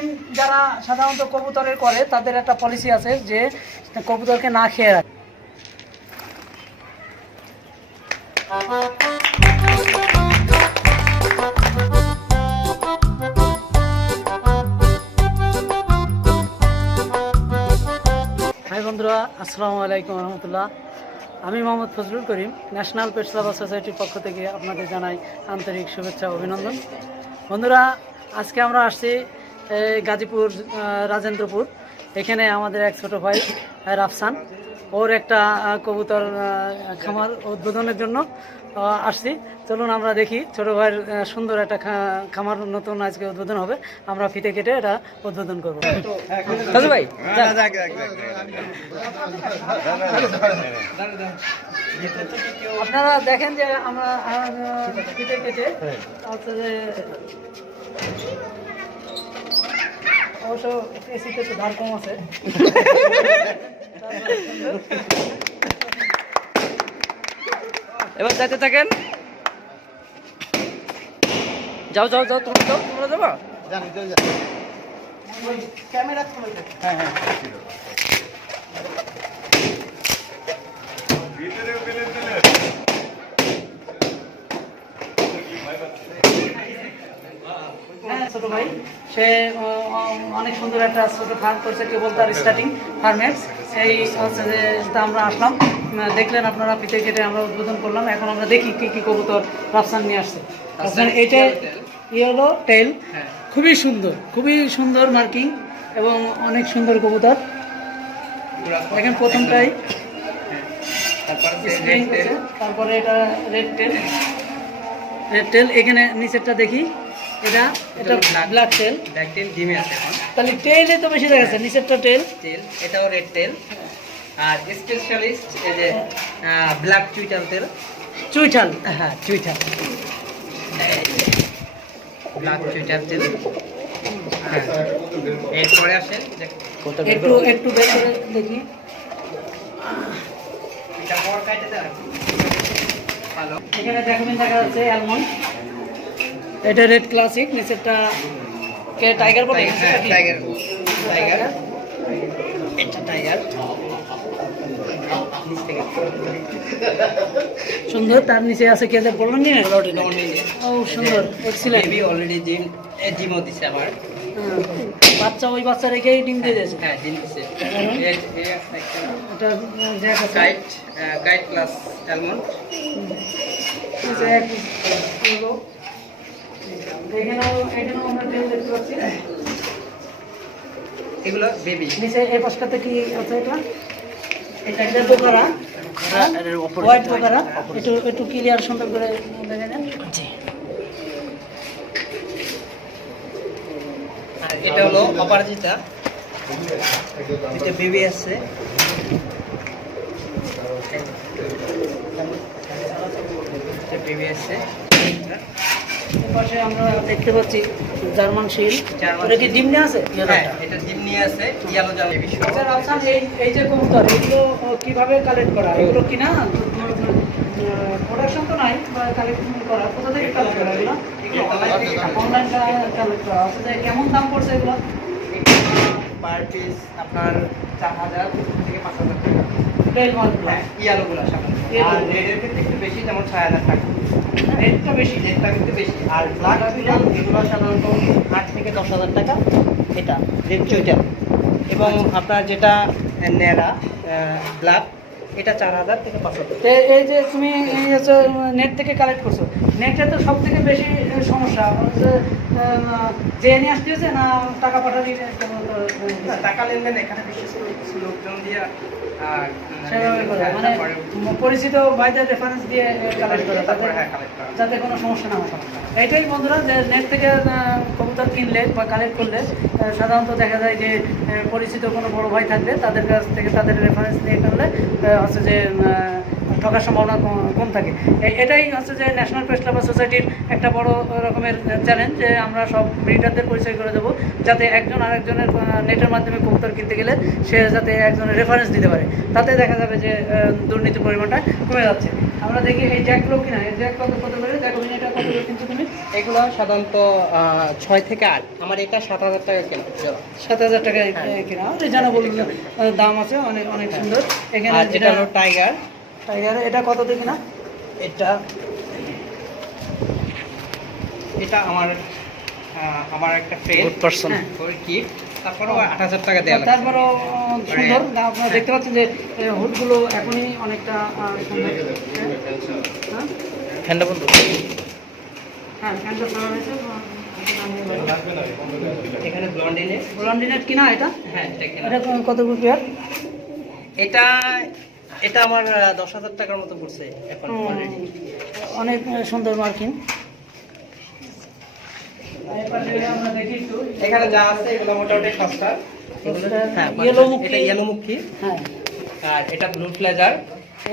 ডিম যারা সাধারণত কবুতরের করে, তাদের একটা পলিসি আছে যে কবুতরকে না খেয়ে রাখে। হাই বন্ধুরা, আসসালামু আলাইকুম রহমতুল্লাহ। আমি মোহাম্মদ ফজলুল করিম ন্যাশনাল লাভার সোসাইটির পক্ষ থেকে আপনাদের জানাই আন্তরিক শুভেচ্ছা অভিনন্দন। বন্ধুরা, আজকে আমরা আসছি গাজীপুর রাজেন্দ্রপুর এখানে আমাদের এক ছোট ভাই রাফসান ওর একটা কবুতর খামার উদ্বোধনের জন্য আসছি চলুন আমরা দেখি ছোট ভাইয়ের সুন্দর একটা খা- খামার নতুন আজকে উদ্বোধন হবে আমরা ফিতে কেটে এটা উদ্বোধন করব দাদু ভাই আপনারা দেখেন যে আমরা ফিতে কেটে অবশ্য এসিতে একটু ধার কম আছে। এবার যাইতে থাকেন। যাও যাও যাও তোমরা যাও তোমরা যাবা? ক্যামেরা হ্যাঁ হ্যাঁ ছোট ভাই। সে অনেক সুন্দর একটা ছোট ফার্ম করছে কেবল তার স্টার্টিং ফার্মের সেই হচ্ছে যে আমরা আসলাম। দেখলেন আপনারা পিতে কেটে আমরা উদ্বোধন করলাম। এখন আমরা দেখি কি কি কবুতর রাফসান নিয়ে আসছে। এটা ইয়েলো টেল খুবই সুন্দর খুবই সুন্দর মার্কিং এবং অনেক সুন্দর কবুতর। দেখেন প্রথমটাই। তারপরে এটা রেড টেল রেড টেল এখানে নিচেরটা দেখি। এটা এটা ব্ল্যাক টেল ব্যাকটেল ডিমে আছে এখন। তাহলে টেলে তো বেশি দেখা যাচ্ছে নিচেরটা টেল তেল এটাও রেড তেল আর স্পেশালিস্ট এই যে ব্ল্যাক চুইটাল তেল চুইঠাল। হ্যাঁ চুইঠাল। ব্ল্যাক চুইটাল তেল হ্যাঁ এরপরে আসেন একটু একটু বের করে দেখি। এখানে দেখবেন দেখা যাচ্ছে অ্যালমন্ড এটা রেড ক্লাসিক নিচেরটা কে টাইগার বলে হ্যাঁ টাইগার টাইগার এটা টাইগার সুন্দর তার নিচে আছে কে যে বললেন নিয়ে? ও সুন্দর এক্সিলেন্ট বেবি অলরেডি জিম জিমও দিছে আবার বাচ্চা ওই বাচ্চা রেখেই ডিম দিয়ে দিয়েছে। হ্যাঁ জিম দিছে। এটা জ্যাক আছে। কাইট কাইট প্লাস অ্যালমন্ড হলো। এখানেও এখানেও আমরা তেল দেখতে পাচ্ছি এগুলো বেবি নিচে এই পাশটাতে কি আছে এটা? এটা একটা পোকারা হোয়াইট পোকারা একটু একটু ক্লিয়ার সুন্দর করে দেখে নেন। জি। এটা হলো অপরাজিতা। এটা বেবি আছে। এটা বেবি আছে। পাশে আমরা দেখতে পাচ্ছি জার্মান শিল। ওটা কি ডিম নিয়ে আছে? হ্যাঁ এটা ডিম নিয়ে আছে ইয়ালো জাম বেবি সহ আচ্ছা এই এই যে কবুতর এগুলো কীভাবে কালেক্ট করা? এগুলো কিনা প্রোডাকশন তো নাই বা কালেক্ট করা। কোথা থেকে কালেক্ট করা এগুলো? কালেক্ট করা। আচ্ছা কেমন দাম পড়ছে এগুলো? পার পিস আপনার চার হাজার থেকে পাঁচ হাজার টাকা। হ্যাঁ ইয়ালোগুলো। আর রেডের ক্ষেত্রে একটু বেশি যেমন ছয় হাজার টাকা। রেটটা বেশি রেটটা কিন্তু বেশি। আর ব্ল্যাক এগুলো সাধারণত আট থেকে দশ হাজার টাকা। এটা রেড এবং আপনার যেটা ন্যাড়া ব্ল্যাক এটা চার হাজার থেকে পাঁচ হাজার। এই যে তুমি নেট থেকে কালেক্ট করছ? নেটে তো সব থেকে বেশি সমস্যা। হচ্ছে যে নিয়ে আসতে হয়েছে না টাকা পাঠালি টাকা লেনদেন এখানে বেশি কিছু লোকজন দিয়ে করে। হ্যাঁ, মানে পরিচিত ভাইদের রেফারেন্স দিয়ে কালেক্ট করে। হ্যাঁ করা। যাতে কোনো সমস্যা না হয়। এইটাই বন্ধুরা যে নেট থেকে কবুতর কিনলে বা কালেক্ট করলে সাধারণত দেখা যায় যে পরিচিত কোনো বড় ভাই থাকলে তাদের কাছ থেকে তাদের রেফারেন্স নিয়ে করলে হচ্ছে যে ঠকার সম্ভাবনা কম- থাকে। এটাই হচ্ছে যে ন্যাশনাল প্রেস লাভার সোসাইটির একটা বড় রকমের চ্যালেঞ্জ যে আমরা সব ব্রিডারদের পরিচয় করে দেবো যাতে একজন আরেকজনের নেটের মাধ্যমে কবুতর কিনতে গেলে সে যাতে একজনের রেফারেন্স দিতে পারে। তাতে দেখা যাবে যে দুর্নীতির পরিমাণটা কমে যাচ্ছে। আমরা দেখি এই জ্যাকগুলো কিনা এই জ্যাক কত কত করে? দেখো এটা কত করে কিনছো তুমি? এগুলো সাধারণত ছয় থেকে আট। আমার এটা সাত হাজার টাকা কেনা। সাত হাজার হ্যাঁ। কেনা রিজনেবল দাম আছে অনেক অনেক সুন্দর। এখানে যেটা যেটা হলো টাইগার টাইগার এটা কত দিয়ে কিনা এটা এটা আমার আমার একটা ফ্রেন্ড পার্সন ওর গিফট তারপরেও আট হাজার টাকা দেওয়া। তারপরও আহ, সুন্দর আপনারা দেখতে পাচ্ছেন যে হুডগুলো এখনই অনেকটা সুন্দর। হ্যাঁ? ঠান্ডা বন্ধু। হ্যাঁ হয়েছে এখানে ব্লন্ডিনে লন্ডনের কিনা এটা? হ্যাঁ এটা কেনা। এটা কত রুপিয়ার? এটা এটা আমার দশ হাজার টাকার মতো পড়ছে এখন। অনেক সুন্দর মার্কিং আমরা দেখি একটু এখানে যা আছে এগুলো মোটামুটি সস্তা। হ্যাঁ ইয়েলো মুখী। হ্যাঁ। আর এটা ব্লু ফ্লেজার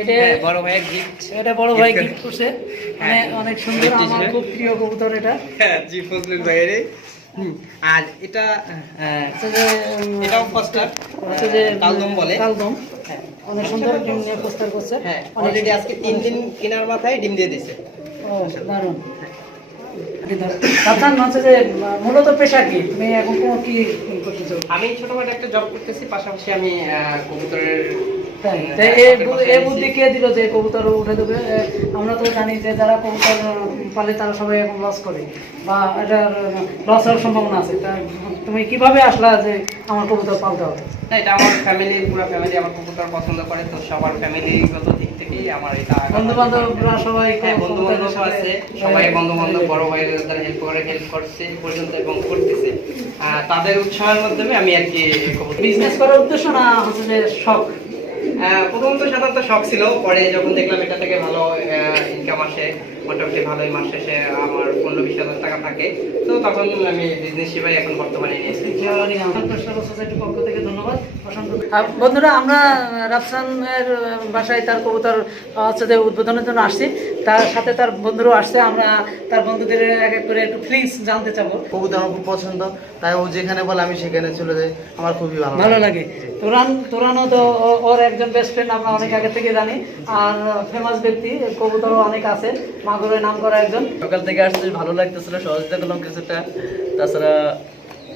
এটা বড় ভাইয়ের গিফট এটা বড় ভাই গিফট করছে। হ্যাঁ। মানে অনেক সুন্দর আমার খুব প্রিয় কবুতর এটা। হ্যাঁ জি ফজলুল ভাইয়ের আর এটা এটাও ফাস্টার হচ্ছে যে কালদম বলে। কালদম। হ্যাঁ। অনেক সুন্দর ডিম নিয়ে করছে। হ্যাঁ অলরেডি আজকে তিন দিন কেনার মাথায় ডিম দিয়ে দিছে ও দারুণ। যে মূলত পেশা কি? তুমি এখন কি আমি ছোটখাটো একটা জব করতেছি পাশাপাশি আমি কবুতরের তাই এ শখের বু- পাশে এ আছি। বুদ্ধি কে দিল যে কবুতর উঠে দেবে। আমরা তো জানি যে যারা কবুতর পালে তারা সবাই এখন লস করে। বা এটার লস হওয়ার সম্ভাবনা আছে। তা তুমি কীভাবে আসলা যে আমার কবুতর পালতে হবে? না, এটা আমার ফ্যামিলির পুরো ফ্যামিলি আমার কবুতর পছন্দ করে। তো সবার ফ্যামিলিগত দিক থেকেই আমার এটা বন্ধু বান্ধবরা সবাই বন্ধু বান্ধব আছে। সবাই বন্ধু বান্ধব বড় ভাইয়ের তারা হেল্প করে হেল্প করছে পর্যন্ত এবং করতেছে। তাদের উৎসাহের মাধ্যমে আমি আর কি বিজনেস করার উদ্দেশ্য না হচ্ছে যে শখ? প্রথমত সাধারণত শখ ছিল। পরে যখন দেখলাম এটা থেকে ভালো ইনকাম আসে মোটামুটি ভালোই মাস শেষে আমার পনেরো বিশ হাজার টাকা থাকে। তো তখন আমি বিজনেস হিসেবে এখন বর্তমানে নিয়েছি পক্ষ থেকে ধন্যবাদ। অসংখ্য বন্ধুরা আমরা রাফসানের বাসায় তার কবুতর হচ্ছে যে উদ্বোধনের জন্য আসছি। তার সাথে তার বন্ধুরাও আসছে আমরা তার বন্ধুদের এক এক করে একটু ফিলিংস জানতে চাবো। কবুতর আমার খুব পছন্দ তাই ও যেখানে বলে আমি সেখানে চলে যাই আমার খুবই ভালো ভালো লাগে। তোরান তোরানও তো ও- ওর একজন বেস্ট ফ্রেন্ড আমরা অনেক আগে থেকে জানি আর ফেমাস ব্যক্তি কবুতরও অনেক আছে মাগুরের নাম করা একজন। সকাল থেকে আসছে ভালো লাগতেছিল সহযোগিতা করলাম কিছুটা। তাছাড়া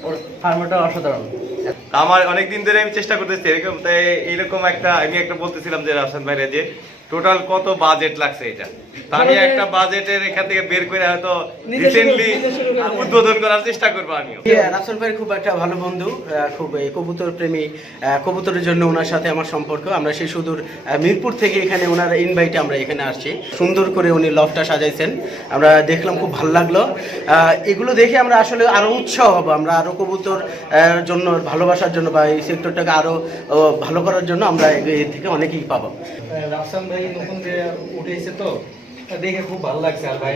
ওর ফার্মাটা অসাধারণ। আমার অনেক দিন ধরে আমি চেষ্টা করতেছি এরকম তাই এইরকম একটা আমি একটা বলতেছিলাম যে রাফসান ভাইরা যে টোটাল কত বাজেট লাগছে এটা? আমি একটা বাজেটের এখান থেকে বের করে হয়তো রিসেন্টলি। উদ্বোধন করার চেষ্টা করব আমিও। রাফসান ভাই খুব একটা ভালো বন্ধু খুব কবুতর প্রেমী কবুতরের জন্য ওনার সাথে আমার সম্পর্ক। আমরা সেই সুদূর মিরপুর থেকে এখানে ওনার ইনভাইটে আমরা এখানে আসছি। সুন্দর করে উনি লফটা সাজাইছেন। আমরা দেখলাম খুব ভালো লাগল। আহ, এগুলো দেখে আমরা আসলে আরও উৎসাহ হব আমরা আরও কবুতর আহ, জন্য ভালোবাসার জন্য বা এই সেক্টরটাকে আরও ভালো করার জন্য আমরা এর থেকে অনেকেই পাবো। রাফসান ভাই নতুন যে উঠেছে তো দেখে খুব ভালো লাগছে আর ভাই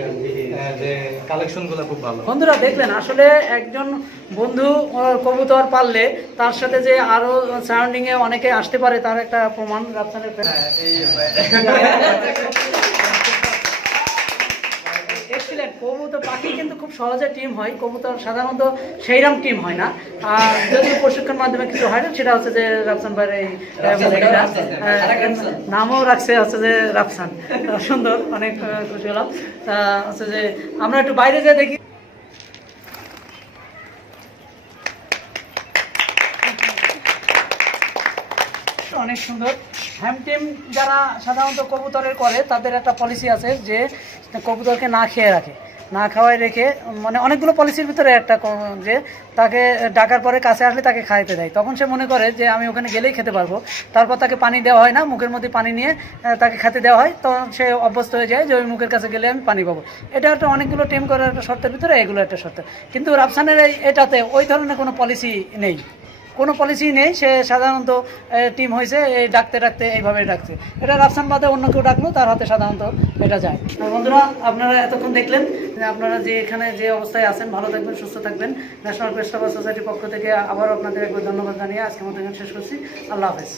যে কালেকশন খুব ভালো। বন্ধুরা দেখলেন আসলে একজন বন্ধু আহ, কবুতর পাললে তার সাথে যে আরও সারাউন্ডিং এ অনেকে আসতে পারে তার একটা প্রমাণ রাফসানের এক্সিলেন্ট কবুতর পাখি কিন্তু খুব সহজে টিম হয়। কবুতর সাধারণত সেইরকম টিম হয় না। আর যদিও প্রশিক্ষণ মাধ্যমে কিছু হয় না সেটা হচ্ছে যে রাফসান ভাইয়ের এই নামও রাখছে হচ্ছে যে রাফসান সুন্দর অনেক খুশি হলাম। হচ্ছে যে আমরা একটু বাইরে যেয়ে দেখি। অনেক সুন্দর। হ্যাম টিম যারা সাধারণত কবুতরের করে তাদের একটা পলিসি আছে যে কবুতরকে না খেয়ে রাখে। না খাওয়াই রেখে মানে অনেকগুলো পলিসির ভিতরে একটা যে তাকে ডাকার পরে কাছে আসলে তাকে খাইতে দেয়। তখন সে মনে করে যে আমি ওখানে গেলেই খেতে পারব। তারপর তাকে পানি দেওয়া হয় না, মুখের মধ্যে পানি নিয়ে তাকে খেতে দেওয়া হয়। তখন সে অভ্যস্ত হয়ে যায় যে ওই মুখের কাছে গেলে আমি পানি পাবো। এটা একটা অনেকগুলো টিম করার একটা শর্তের ভিতরে এগুলো একটা শর্ত। কিন্তু রাফসানের এটাতে ওই ধরনের কোনো পলিসি নেই। কোনো পলিসি নেই, সে সাধারণত টিম হয়েছে এই ডাকতে ডাকতে এইভাবে ডাকছে। এটা রাফসান বাদে অন্য কেউ ডাকলো, তার হাতে সাধারণত এটা যায়। বন্ধুরা, আপনারা এতক্ষণ দেখলেন আপনারা যে এখানে যে অবস্থায় আছেন, ভালো থাকবেন, সুস্থ থাকবেন। ন্যাশনাল প্রেস সোসাইটির পক্ষ থেকে আবার আপনাদের একবার ধন্যবাদ জানিয়ে আজকে মতো শেষ করছি। আল্লাহ হাফেজ।